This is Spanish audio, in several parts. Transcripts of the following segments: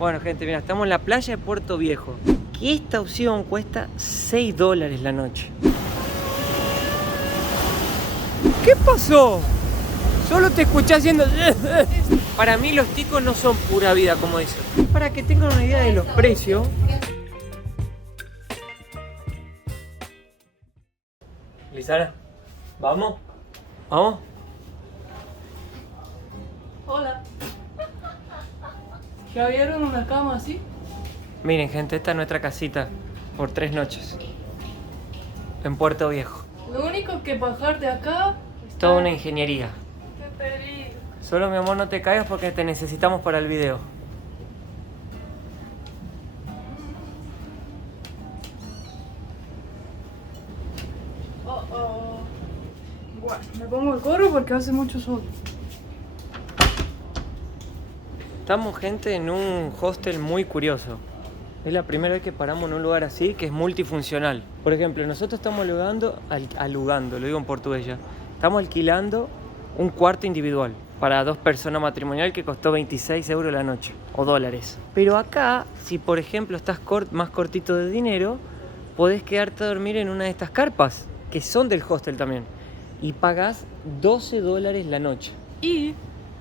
Bueno, gente, mira, estamos en la playa de Puerto Viejo. Que esta opción cuesta $6 la noche. ¿Qué pasó? Solo te escuché haciendo... Para mí los ticos no son pura vida, como dicen. Para que tengan una idea de los precios. Lizana, ¿vamos? ¿Vamos? Hola. ¿Ya vieron una cama así? Miren, gente, esta es nuestra casita por 3 noches. En Puerto Viejo. Lo único que bajar de acá... Toda una ingeniería. ¡Qué peligro! Solo, mi amor, no te caigas porque te necesitamos para el video. Bueno, me pongo el gorro porque hace mucho sol. Estamos, gente, en un hostel muy curioso. Es la primera vez que paramos en un lugar así, que es multifuncional. Por ejemplo, nosotros estamos alugando, lo digo en portugués ya. Estamos alquilando un cuarto individual para 2 personas matrimonial que costó 26 euros la noche, o dólares. Pero acá, si por ejemplo estás más cortito de dinero, podés quedarte a dormir en una de estas carpas, que son del hostel también. Y pagás $12 la noche. Y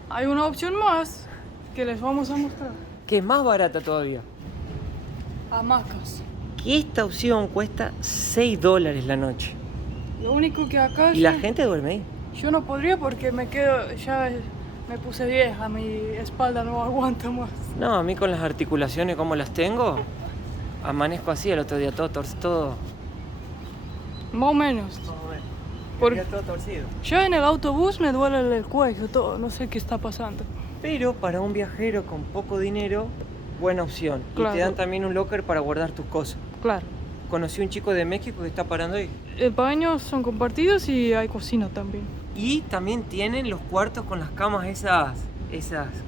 hay una opción más que les vamos a mostrar. Que es más barata todavía. Hamacas. Que esta opción cuesta $6 la noche. Lo único que acá... Y la gente duerme ahí. Yo no podría porque me quedo... Ya me puse vieja, mi espalda no aguanta más. No, a mí con las articulaciones como las tengo, amanezco así el otro día todo... Más o menos. Todo torcido. Ya en el autobús me duele el cuello, todo. No sé qué está pasando. Pero para un viajero con poco dinero, buena opción. Claro. Y te dan también un locker para guardar tus cosas. Claro. Conocí un chico de México que está parando ahí. Baños son compartidos y hay cocina también. Y también tienen los cuartos con las camas esas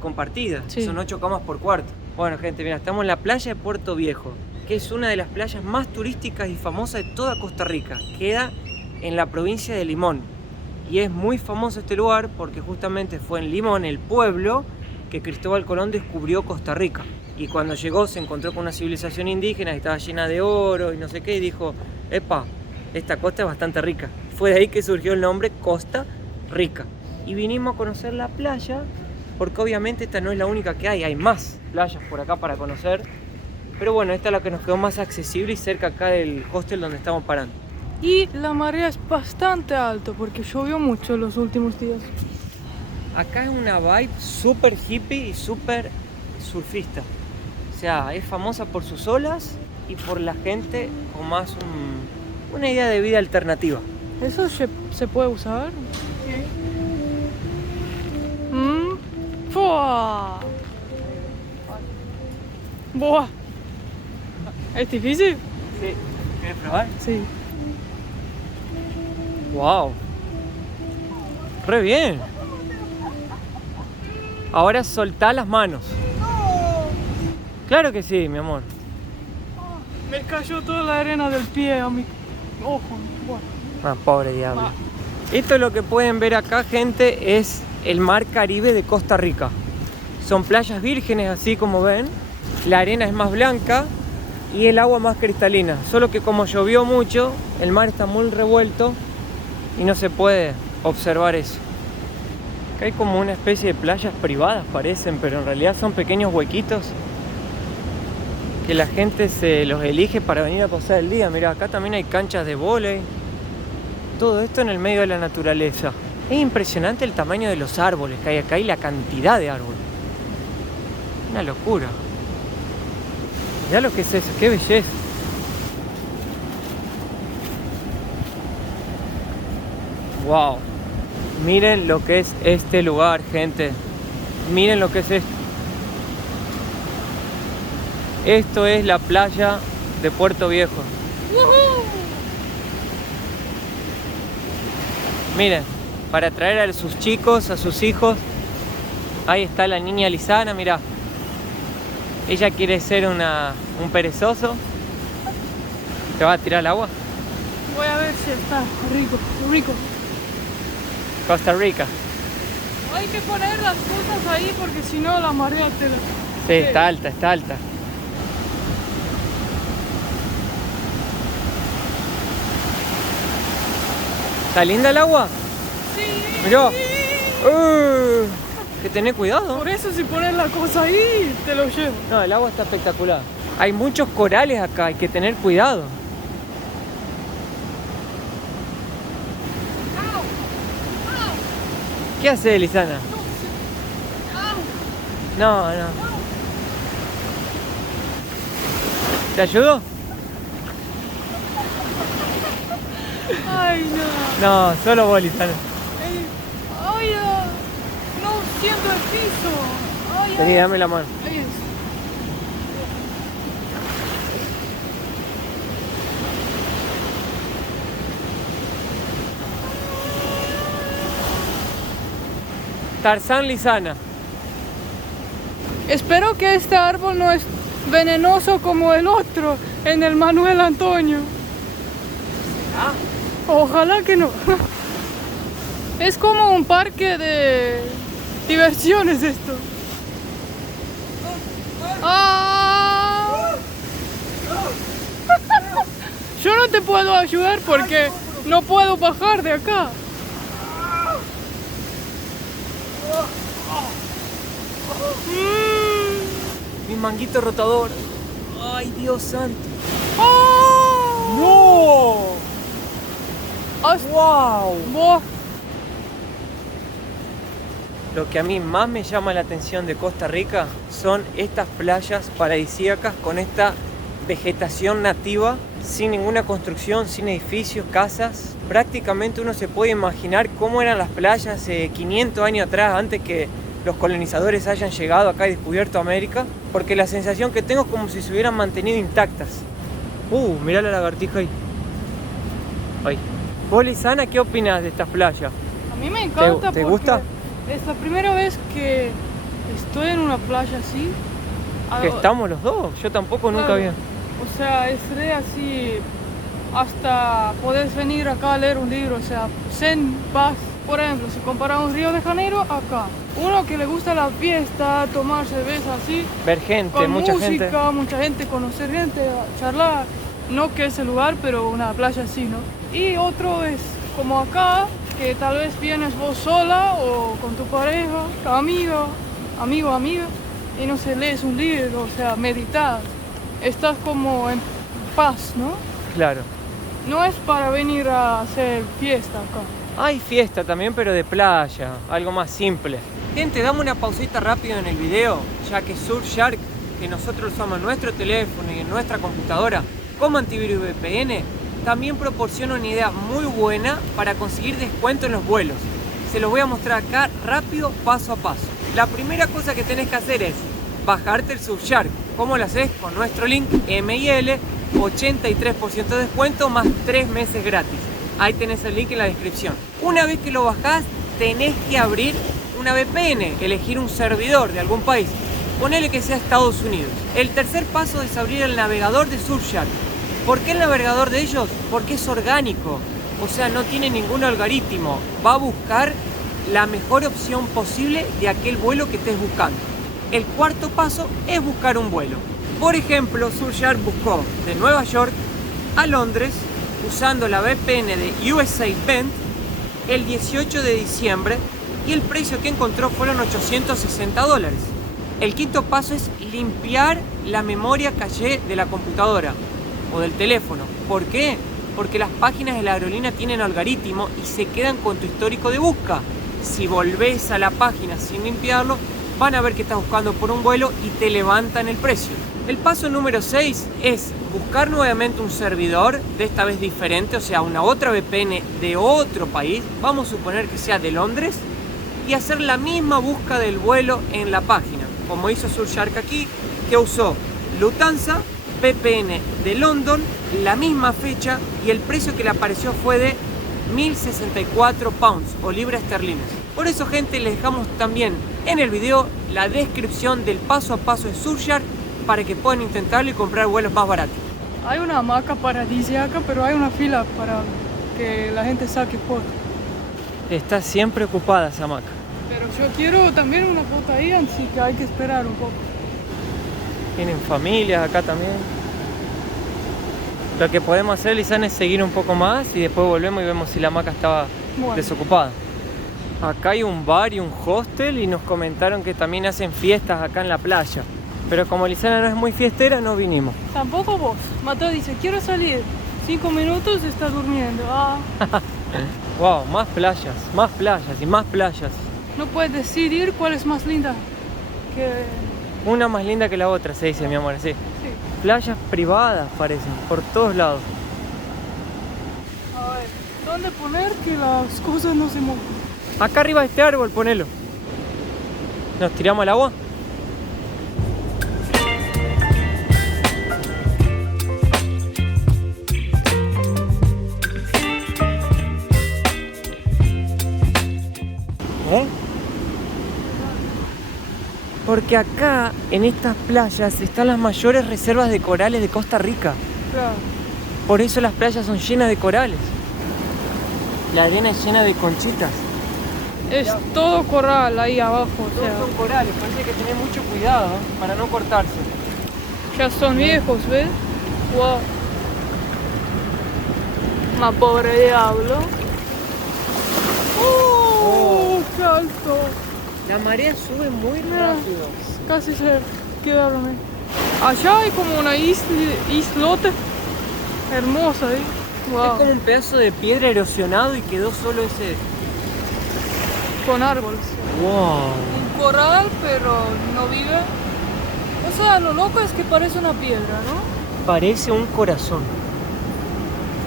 compartidas. Sí. Son 8 camas por cuarto. Bueno, gente, mira, estamos en la playa de Puerto Viejo, que es una de las playas más turísticas y famosas de toda Costa Rica. Queda en la provincia de Limón. Y es muy famoso este lugar porque justamente fue en Limón, el pueblo, que Cristóbal Colón descubrió Costa Rica. Y cuando llegó se encontró con una civilización indígena que estaba llena de oro y no sé qué, y dijo, epa, esta costa es bastante rica. Fue de ahí que surgió el nombre Costa Rica. Y vinimos a conocer la playa, porque obviamente esta no es la única que hay más playas por acá para conocer. Pero bueno, esta es la que nos quedó más accesible y cerca acá del hostel donde estamos parando. Y la marea es bastante alta porque llovió mucho los últimos días. Acá es una vibe súper hippie y súper surfista. O sea, es famosa por sus olas y por la gente con más una idea de vida alternativa. ¿Eso se puede usar? ¡Fua! ¡Buah! ¿Es difícil? Sí. ¿Quieres probar? Sí. ¡Wow! ¡Re bien! Ahora soltá las manos. Claro que sí, mi amor. Me cayó toda la arena del pie a mi ojo. Bueno. Ah, pobre diablo. Esto es lo que pueden ver acá, gente, es el mar Caribe de Costa Rica. Son playas vírgenes, así como ven. La arena es más blanca y el agua más cristalina. Solo que como llovió mucho, el mar está muy revuelto y no se puede observar eso. Acá hay como una especie de playas privadas, parecen, pero en realidad son pequeños huequitos que la gente se los elige para venir a pasar el día. Mira, acá también hay canchas de vóley. Todo esto en el medio de la naturaleza. Es impresionante el tamaño de los árboles que hay acá y la cantidad de árboles. Una locura. Mirá lo que es eso, qué belleza. Wow. Miren lo que es este lugar, gente. Miren lo que es esto. Esto es la playa de Puerto Viejo. Miren, para traer a sus chicos, a sus hijos. Ahí está la niña Lizana, mirá. Ella quiere ser un perezoso. ¿Te va a tirar al agua? Voy a ver si está rico. Costa Rica. Hay que poner las cosas ahí porque si no la marea te Sí, está alta, está alta. ¿Está linda el agua? Sí. Mirá. Que tener cuidado. Por eso si pones la cosa ahí, te lo llevo. No, el agua está espectacular. Hay muchos corales acá, hay que tener cuidado. ¿Qué hace, Lisana? No, no. ¿Te ayudo? Ay, no. No, solo vos, Lisana. Ay, no siento el piso. Ay, Vení, dame la mano. Ahí es. Tarzán, Lisana. Espero que este árbol no es venenoso como el otro en el Manuel Antonio. Ojalá que no. Es como un parque de diversiones esto. ¡Ah! Yo no te puedo ayudar porque no puedo bajar de acá. Mi manguito rotador. Ay, Dios santo. ¡Oh! ¡No! ¡Wow! Vos. Lo que a mí más me llama la atención de Costa Rica son estas playas paradisíacas con esta vegetación nativa, sin ninguna construcción, sin edificios, casas. Prácticamente uno se puede imaginar cómo eran las playas hace 500 años atrás, antes que los colonizadores hayan llegado acá y descubierto América, porque la sensación que tengo es como si se hubieran mantenido intactas. Mirá la lagartija ahí. Ahí. Vos, Lisana, ¿qué opinas de estas playas? A mí me encanta ¿Te porque gusta? es la primera vez que estoy en una playa así. Que estamos los dos, yo tampoco nunca Claro. había. O sea, es re así, hasta podés venir acá a leer un libro, o sea, zen, paz. Por ejemplo, si comparamos Río de Janeiro acá, uno que le gusta la fiesta, tomar cerveza así, Ver gente, con mucha música, gente. mucha gente, conocer gente, charlar, no que ese lugar, pero una playa así, ¿no? Y otro es como acá, que tal vez vienes vos sola o con tu pareja, amiga, amigo, amiga, y no sé, lees un libro, o sea, meditar. Estás como en paz, ¿no? Claro. No es para venir a hacer fiesta acá. Hay fiesta también, pero de playa, algo más simple. Gente, dame una pausita rápido en el video, ya que Surfshark, que nosotros usamos en nuestro teléfono y en nuestra computadora como antivirus VPN, también proporciona una idea muy buena para conseguir descuento en los vuelos. Se los voy a mostrar acá rápido, paso a paso. La primera cosa que tenés que hacer es bajarte el Surfshark. ¿Cómo lo haces? Con nuestro link MIL, 83% de descuento más 3 meses gratis. Ahí tenés el link en la descripción. Una vez que lo bajás, tenés que abrir una VPN, elegir un servidor de algún país. Ponele que sea Estados Unidos. El tercer paso es abrir el navegador de Surfshark. ¿Por qué el navegador de ellos? Porque es orgánico. O sea, no tiene ningún algoritmo. Va a buscar la mejor opción posible de aquel vuelo que estés buscando. El cuarto paso es buscar un vuelo. Por ejemplo, Surfshark buscó de Nueva York a Londres usando la VPN de USA Vent el 18 de diciembre y el precio que encontró fueron $860. El quinto paso es limpiar la memoria caché de la computadora o del teléfono. ¿Por qué? Porque las páginas de la aerolínea tienen algoritmo y se quedan con tu histórico de búsqueda. Si volvés a la página sin limpiarlo, van a ver que estás buscando por un vuelo y te levantan el precio. El paso número 6 es buscar nuevamente un servidor, de esta vez diferente, o sea, una otra VPN de otro país, vamos a suponer que sea de Londres, y hacer la misma búsqueda del vuelo en la página, como hizo Surfshark aquí, que usó Lufthansa, VPN de London, la misma fecha, y el precio que le apareció fue de 1064 pounds o libras esterlinas. Por eso, gente, les dejamos también en el video la descripción del paso a paso de Surfshark para que puedan intentarlo y comprar vuelos más baratos. Hay una hamaca paradisíaca, pero hay una fila para que la gente saque fotos. Está siempre ocupada esa hamaca. Pero yo quiero también una foto ahí, así que hay que esperar un poco. Tienen familias acá también. Lo que podemos hacer, Lisana, es seguir un poco más y después volvemos y vemos si la hamaca estaba desocupada. Acá hay un bar y un hostel y nos comentaron que también hacen fiestas acá en la playa. Pero como Lisana no es muy fiestera, no vinimos. Tampoco vos. Mateo dice, quiero salir. 5 minutos está durmiendo. Wow, más playas y más playas. No puedes decidir cuál es más linda que... Una más linda que la otra, se dice, mi amor, sí. Playas privadas parecen, por todos lados. A ver, ¿dónde poner que las cosas no se mojen? Acá arriba de este árbol, ponelo. ¿Nos tiramos al agua? Porque acá, en estas playas, están las mayores reservas de corales de Costa Rica. Claro. Por eso las playas son llenas de corales. La arena es llena de conchitas. Es todo coral ahí abajo, o sea. Todos son corales, parece que tener mucho cuidado para no cortarse. Ya son viejos, ¿ves? Wow. Ma pobre diablo. ¡Qué alto! La marea sube muy rápido. Casi se queda lo mismo. Allá hay como una islote hermosa ahí. Wow. Es como un pedazo de piedra erosionado y quedó solo ese. Con árboles. Wow. Un coral, pero no vive. O sea, lo loco es que parece una piedra, ¿no? Parece un corazón.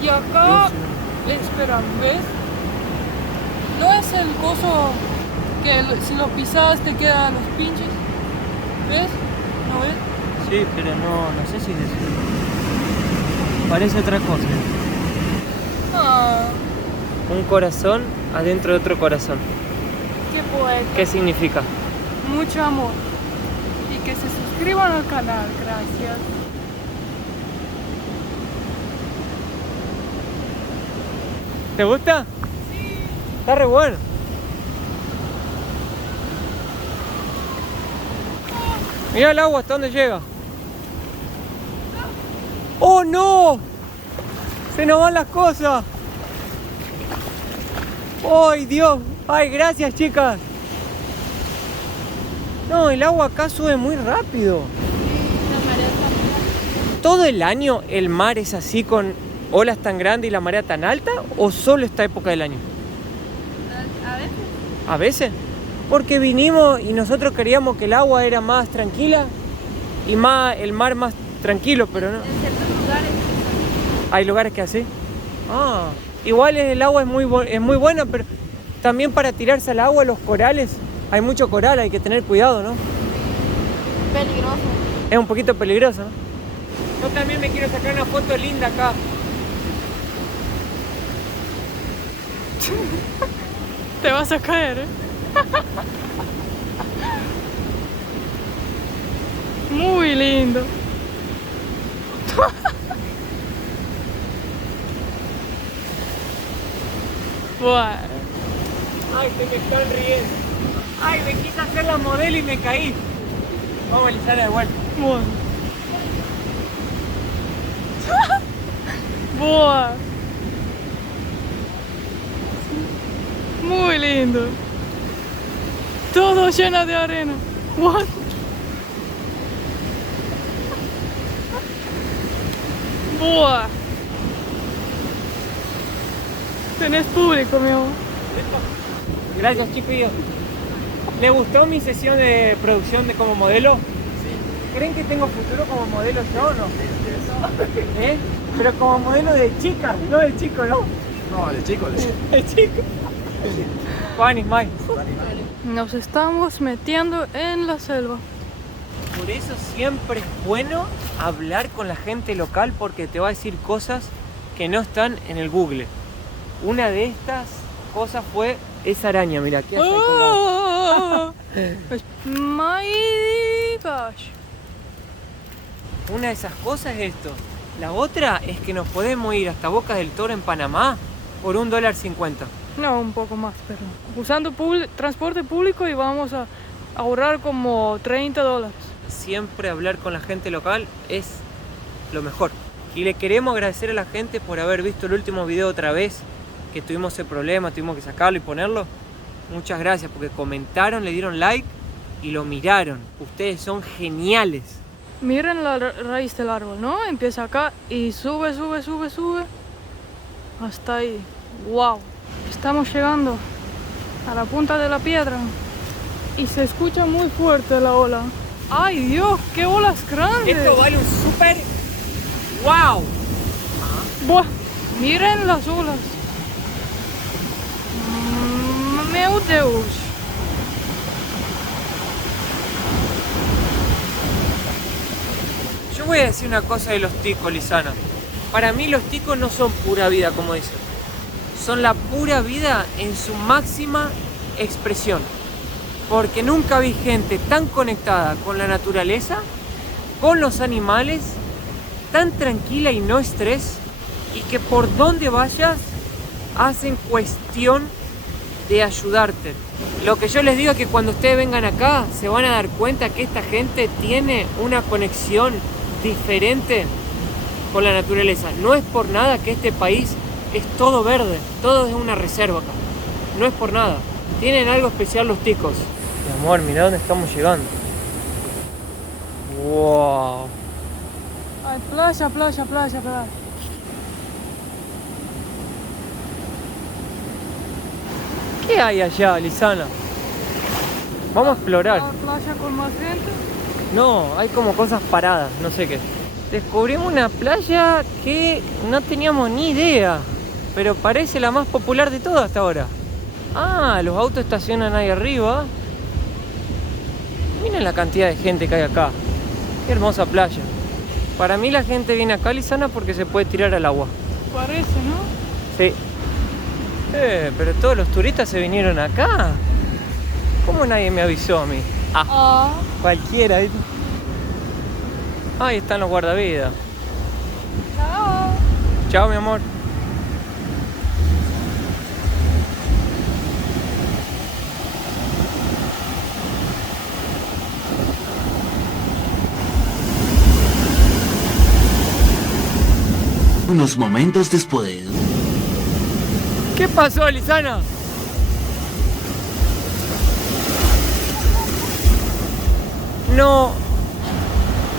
Y acá, espera, ¿ves? No es el coso que si lo pisas te quedan los pinches. ¿Ves? ¿No ves? Sí, pero no sé si es eso. Parece otra cosa. Un corazón adentro de otro corazón. Qué poeta. ¿Qué significa? Mucho amor. Y que se suscriban al canal, gracias. ¿Te gusta? Sí. Está re bueno. Mira el agua, ¿hasta dónde llega? ¡Oh, no! ¡Se nos van las cosas! ¡Ay, Dios! ¡Ay, gracias, chicas! No, el agua acá sube muy rápido. ¿Todo el año el mar es así con olas tan grandes y la marea tan alta? ¿O solo esta época del año? A veces. ¿A veces? Porque vinimos y nosotros queríamos que el agua era más tranquila y el mar más tranquilo, pero no. En ciertos lugares. ¿Hay lugares que así? Igual el agua es muy buena, pero también para tirarse al agua, los corales, hay mucho coral, hay que tener cuidado, ¿no? Peligroso. Es un poquito peligroso, ¿no? Yo también me quiero sacar una foto linda acá. Te vas a caer, ¿eh? Muy lindo. Bueno. Ay, se me están riendo. Ay, me quise hacer la modelo y me caí. Vamos a alisar de vuelta. Bueno. Boa. Muy lindo. Todo lleno de arena. What? Boa. Tenés público, mi amor. Gracias, chiquillos. ¿Les gustó mi sesión de producción de como modelo? Sí. ¿Creen que tengo futuro como modelo yo o no? ¿Eh? Pero como modelo de chica, no de chico, ¿no? No, de chico, de chico. De chico. Juan y Mike. Nos estamos metiendo en la selva. Por eso siempre es bueno hablar con la gente local porque te va a decir cosas que no están en el Google. Una de estas cosas fue esa araña, mira, aquí hay como... My gosh. Una de esas cosas es esto. La otra es que nos podemos ir hasta Bocas del Toro en Panamá por $1.50. No, un poco más, pero usando transporte público y vamos a ahorrar como $30. siempre hablar con la gente local es lo mejor. Y le queremos agradecer a la gente por haber visto el último video otra vez, que tuvimos ese problema, tuvimos que sacarlo y ponerlo. Muchas gracias porque comentaron, le dieron like y lo miraron. Ustedes son geniales. Miren la raíz del árbol, ¿no? Empieza acá y sube, sube, sube, sube. Hasta ahí. ¡Wow! Estamos llegando a la punta de la piedra y se escucha muy fuerte la ola. ¡Ay, Dios! ¡Qué olas grandes! Esto vale un súper wow. Buah, miren las olas. Meu Deus. Yo voy a decir una cosa de los ticos, Lizana. Para mí los ticos no son pura vida, como dicen. Son la pura vida en su máxima expresión. Porque nunca vi gente tan conectada con la naturaleza, con los animales, tan tranquila y no estrés, y que por donde vayas hacen cuestión de ayudarte. Lo que yo les digo es que cuando ustedes vengan acá se van a dar cuenta que esta gente tiene una conexión diferente con la naturaleza. No es por nada que este país es todo verde, todo es una reserva acá. No es por nada. Tienen algo especial los ticos. Mi amor, mira dónde estamos llegando. Wow. Ay, playa, playa, playa, playa. ¿Qué hay allá, Lizana? Vamos a explorar. ¿La playa con más gente? No, hay como cosas paradas, no sé qué. Descubrimos una playa que no teníamos ni idea, pero parece la más popular de todas hasta ahora. Ah, los autos estacionan ahí arriba. Miren la cantidad de gente que hay acá. Qué hermosa playa. Para mí la gente viene acá, Lizana, porque se puede tirar al agua. Parece, ¿no? Sí. Pero todos los turistas se vinieron acá. ¿Cómo nadie me avisó a mí? Cualquiera, ¿viste? Ahí están los guardavidas. Chao. Chao, mi amor. Unos momentos después. ¿Qué pasó, Lizana? No.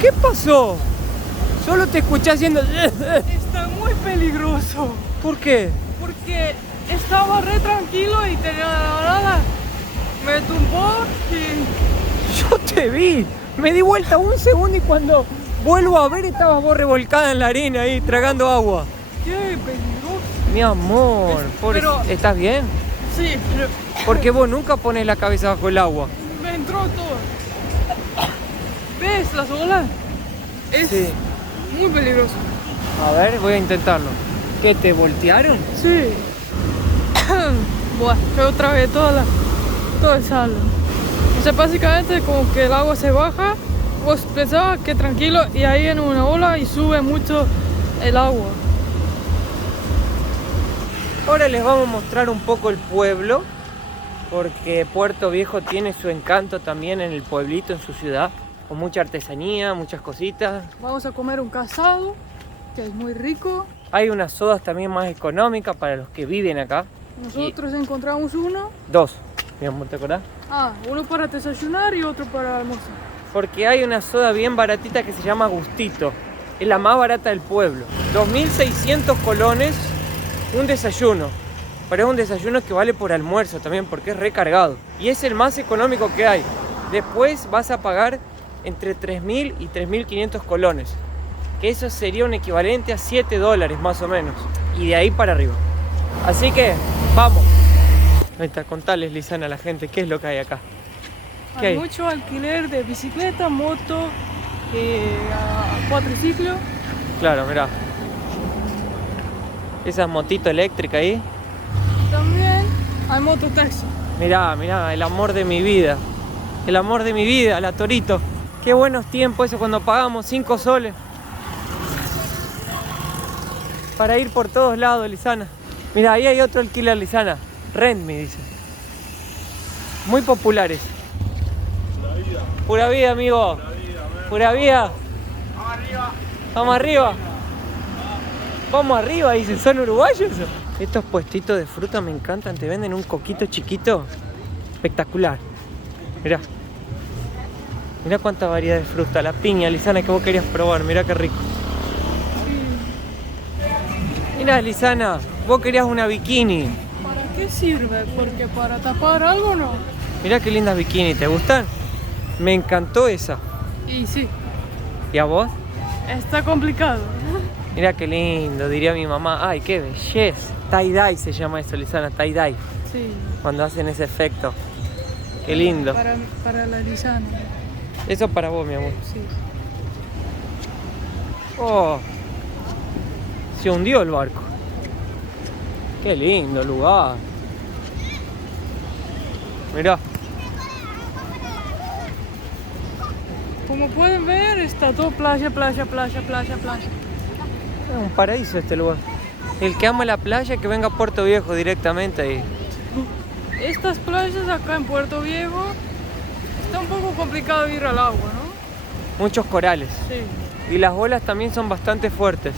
¿Qué pasó? Solo te escuché haciendo... Está muy peligroso. ¿Por qué? Porque estaba re tranquilo y tenía la nada. Me tumbó y... Yo te vi. Me di vuelta un segundo y cuando vuelvo a ver estabas vos revolcada en la arena ahí, tragando agua. ¡Qué peligroso! Mi amor, pero- ¿estás bien? Sí, pero Porque vos nunca pones la cabeza bajo el agua. me entró todo. ¿Ves las olas? Es Sí. muy peligroso. A ver, voy a intentarlo. ¿Qué, te voltearon? Sí. Buah, que otra vez todo el saldo. O sea, básicamente como que el agua se baja, vos pensabas que tranquilo y ahí viene una ola y sube mucho el agua. Ahora les vamos a mostrar un poco el pueblo, porque Puerto Viejo tiene su encanto también en el pueblito, en su ciudad, con mucha artesanía, muchas cositas. Vamos a comer un casado, que es muy rico. Hay unas sodas también más económicas para los que viven acá. Nosotros encontramos uno. Dos, mi amor, ¿te acordás? Uno para desayunar y otro para almorzar. Porque hay una soda bien baratita que se llama Gustito. Es la más barata del pueblo. 2.600 colones un desayuno. Pero es un desayuno que vale por almuerzo también porque es recargado. Y es el más económico que hay. Después vas a pagar entre 3.000 y 3.500 colones. Que eso sería un equivalente a $7 más o menos. Y de ahí para arriba. Así que, vamos. Ahorita, contales, Lizana, a la gente qué es lo que hay acá. ¿Qué Hay hay? mucho alquiler de bicicleta, moto, cuatriciclo. Claro, mirá. Esa motito eléctrica ahí. También hay mototaxi. Mirá, mirá, el amor de mi vida. El amor de mi vida, la Torito. Qué buenos tiempos eso cuando pagamos 5 soles. Para ir por todos lados, Lizana. Mirá, ahí hay otro alquiler, Lizana. Rent me dice. Muy populares. Pura vida, amigo. Pura vida. Vamos arriba. Vamos arriba, dicen, ¿son uruguayos? Estos puestitos de fruta me encantan, te venden un coquito chiquito. Espectacular. Mirá. Mirá cuánta variedad de fruta. La piña, Lisana, que vos querías probar. Mirá qué rico. Mirá, Lisana, vos querías una bikini. ¿Para qué sirve? Porque para tapar algo no. Mirá qué lindas bikini, ¿te gustan? Me encantó esa. Y sí, ¿Y a vos? está complicado. Mirá qué lindo, diría mi mamá. Ay, qué belleza. Tie-dye se llama eso, Lisana, tie-dye. Sí. Cuando hacen ese efecto. Qué lindo. Para la Lisana. Eso para vos, mi amor. Sí. Oh, se hundió el barco. Qué lindo lugar. Mirá. Como pueden ver, está todo playa, playa, playa, playa, playa. Es un paraíso este lugar. El que ama la playa, que venga a Puerto Viejo directamente ahí. Estas playas acá en Puerto Viejo, está un poco complicado ir al agua, ¿no? Muchos corales. Sí. Y las olas también son bastante fuertes.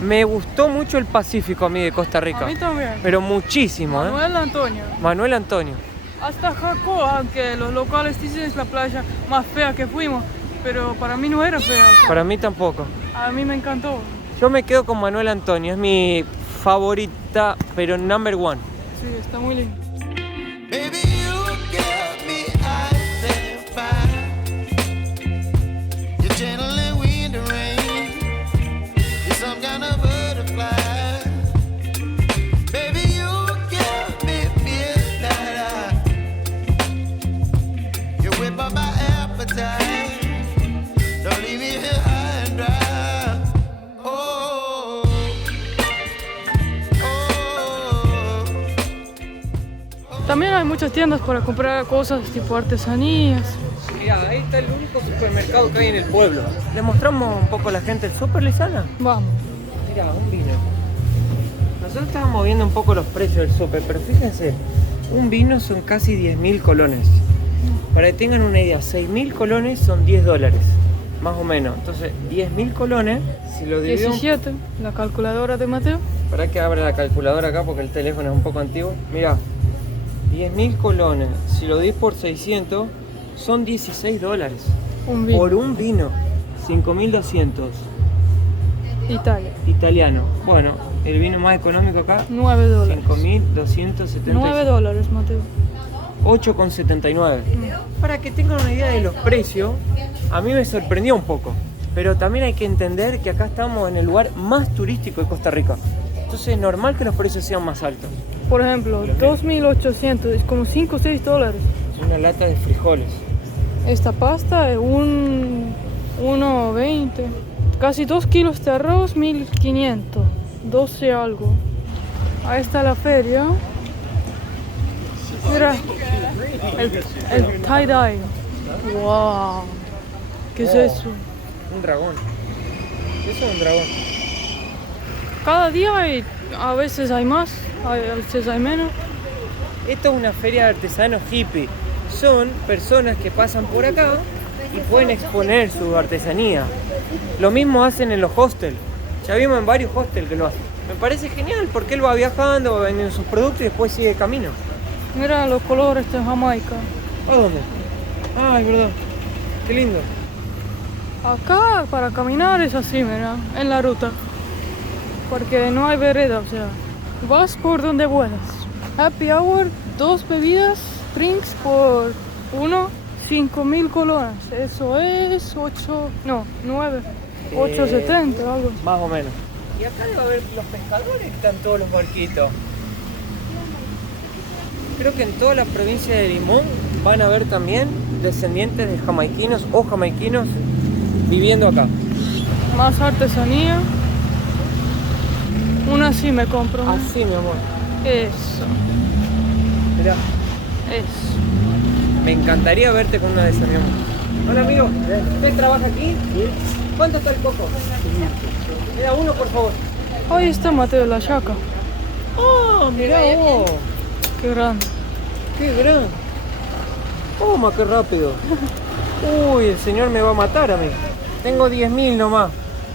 Me gustó mucho el Pacífico a mí de Costa Rica. A mí también. Pero muchísimo, Manuel Antonio. Manuel Antonio. Hasta Jacoa, aunque los locales dicen es la playa más fea que fuimos, pero para mí no era fea. O sea, Para mí tampoco. a mí me encantó. Yo me quedo con Manuel Antonio. Es mi favorita, pero number one. Sí, está muy lindo. Baby, you give me ice and fire. You're channeling wind and rain. You're some kind of butterfly. Baby, you give me midnight. You whip up my appetite. Don't leave me here high and dry. Oh, oh. También hay muchas tiendas para comprar cosas tipo artesanías. Mira, ahí está el único supermercado que hay en el pueblo. ¿Le mostramos un poco a la gente el súper, Lisana? Vamos. Mira, un vino. Nosotros estábamos viendo un poco los precios del súper, pero fíjense, un vino son casi 10.000 colones. Para que tengan una idea, 6.000 colones son $10, más o menos. Entonces, 10.000 colones, si lo dividimos... 17, la calculadora de Mateo. Para que abra la calculadora acá porque el teléfono es un poco antiguo. Mira, 10.000 colones, si lo divides por 600, son $16. Un vino. Por un vino, 5.200. Italia. Italiano. Bueno, el vino más económico acá, $9. 5.270. $9, Mateo. 8,79. Para que tengan una idea de los precios, a mí me sorprendió un poco. Pero también hay que entender que acá estamos en el lugar más turístico de Costa Rica. Entonces es normal que los precios sean más altos. Por ejemplo, 2.800, es como $5 o $6. Una lata de frijoles. Esta pasta es 1.20. Casi 2 kilos de arroz, 1.500. 12 algo. Ahí está la feria. Mira, el tie-dye. Wow. ¿Qué es eso? Un dragón. Eso es un dragón. Cada día hay, a veces hay más, a veces hay menos. Esto es una feria de artesanos hippie. Son personas que pasan por acá y pueden exponer su artesanía. Lo mismo hacen en los hostels. Ya vimos en varios hostels que lo hacen. Me parece genial porque él va viajando, va vendiendo sus productos y después sigue camino. Mira los colores de Jamaica. ¿A dónde? Ah, es verdad. Qué lindo. Acá para caminar es así, mira, en la ruta. Porque no hay vereda, o sea, vas por donde puedas. Happy hour, 2 bebidas, drinks por 5.000 colones. Eso es 9, 8.70 algo. Más o menos. Y acá debe haber los pescadores que están todos los barquitos. Creo que en toda la provincia de Limón van a haber también descendientes de jamaiquinos o jamaiquinos viviendo acá. Más artesanía. Una sí me compro. Así, mi amor. Eso, Mirá, eso. me encantaría verte con una de esas, mi amor. Hola, amigo. ¿Usted trabaja aquí? Sí. ¿Cuánto está el coco? Me da uno, por favor. Ahí está Mateo la Chaca. ¡Oh, mirá vos! Qué grande. ¡Qué gran! ¡Toma, qué rápido! Uy, el señor me va a matar a mí. Tengo 10.000 nomás.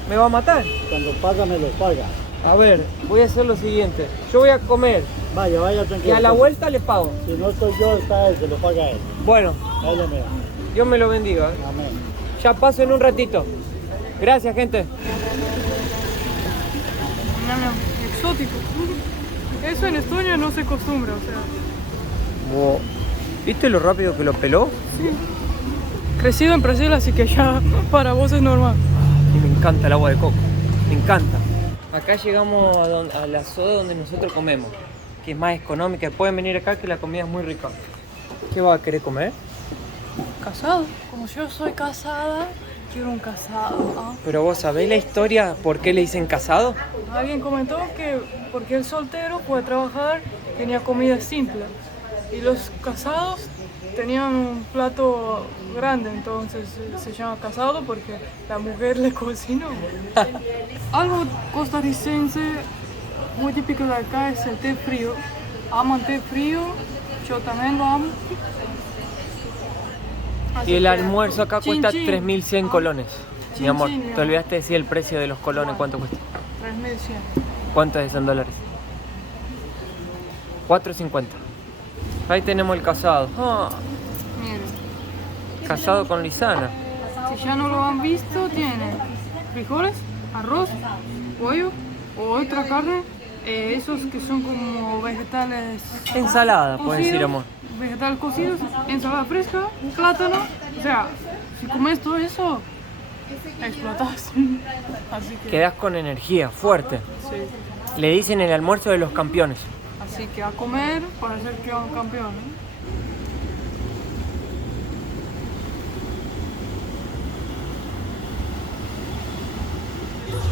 ¿Me va a matar? Cuando paga, me lo paga. A ver, voy a hacer lo siguiente. Yo voy a comer Vaya, vaya y tranquilo. a la vuelta le pago. Si no soy yo, está él, se lo paga él. Bueno, Ahí le mira. Dios me lo bendiga. Amén. Ya paso en un ratito. Gracias, gente. Exótico. Eso en Estonia no se acostumbra, o sea. Wow. ¿Viste lo rápido que lo peló? Sí. Crecido en Brasil, así que ya para vos es normal. Y me encanta el agua de coco. Me encanta. Acá llegamos a la soda donde nosotros comemos, que es más económica. Pueden venir acá que la comida es muy rica. ¿Qué va a querer comer? Casado. Como yo soy casada, quiero un casado. ¿Ah? Pero vos sabés la historia, ¿por qué le dicen casado? Alguien comentó que porque el soltero puede trabajar, tenía comida simple. Y los casados tenían un plato grande, entonces se llama casado porque la mujer le cocinó. Algo costarricense muy típico de acá es el té frío. Aman té frío, yo también lo amo. Así Y el que, almuerzo acá chin, cuesta chin. 3.100 colones. Mi Chin, amor, chin, mi te amor. olvidaste de decir el precio de los colones, ¿cuánto cuesta? 3100. ¿Cuánto es en dólares? 4.50. Ahí tenemos el casado. Ah, Miren, casado con Lisana. si ya no lo han visto, tiene frijoles, arroz, pollo o otra carne. Esos que son como vegetales Ensalada, puedes decir, cocidos, amor. vegetales cocidos, ensalada fresca, plátano. O sea, si comes todo eso, explotas. Así que, Quedás con energía, fuerte. sí. Le dicen el almuerzo de los campeones. Así que a comer para ser campeón.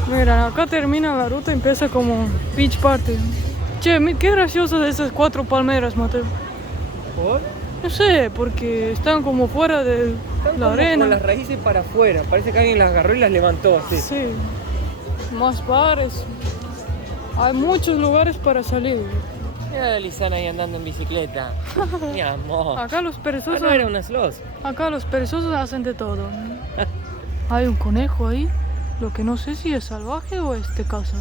Mira, acá termina la ruta y empieza como beach party. Che, qué gracioso de esas 4 palmeras, Mateo. ¿Por? No sé, porque están como fuera de la arena. Con las raíces para afuera. Parece que alguien las agarró y las levantó así. Sí. Más bares. Hay muchos lugares para salir. Mira a Lisana ahí andando en bicicleta. Mi amor. Acá los perezosos, No era una sloth. acá los perezosos hacen de todo. Hay un conejo ahí, lo que no sé si es salvaje o es de casa.